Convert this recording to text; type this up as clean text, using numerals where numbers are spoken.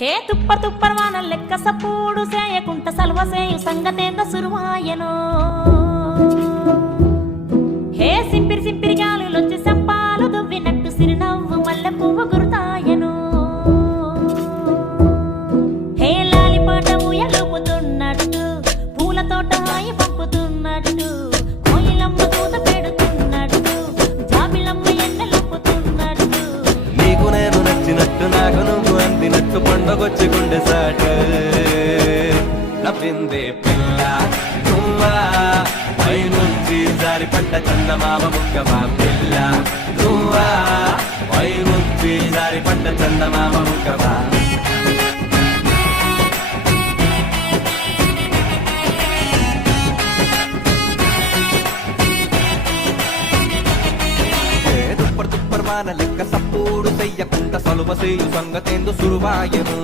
హే తుప్పర్ తుప్పర్ వాన లెక్క సప్పుడు సేయకుంట సల్వసేయు సంగతేంద సురువాయనో హే సింపిరి సింపిరి గాలులొచ్చి సంపాలు దువ్వినట్టు సిరినవ్వు మల్లె పువ్వు గురుతాయను హే లాలిపాట ఊయలుపుతున్నట్టు పూల తోట హాయి పంపుతున్నట్టు కోయిలమ్మ కూత పెడుతున్నట్టు జాబిలమ్మ ఎన్నెలుపుతున్నట్టు నీకు నేను నచ్చినట్టు నాకు నువ్వు అందినట్టు పండగొచ్చి గుండె సాట నవ్విందే పిల్ల నువ్వా పై నుంచి జారి పడ్డ చందమామ ముక్కమా పిల్ల నువ్వా పై నుంచి జారి పడ్డ చందమామ ముక్కమా దుప్పర్ దుప్పర్ వాన లెక్క సప్పుడు చెయ్యకుంట సలువ సేయు సంగతేందు సురువాయను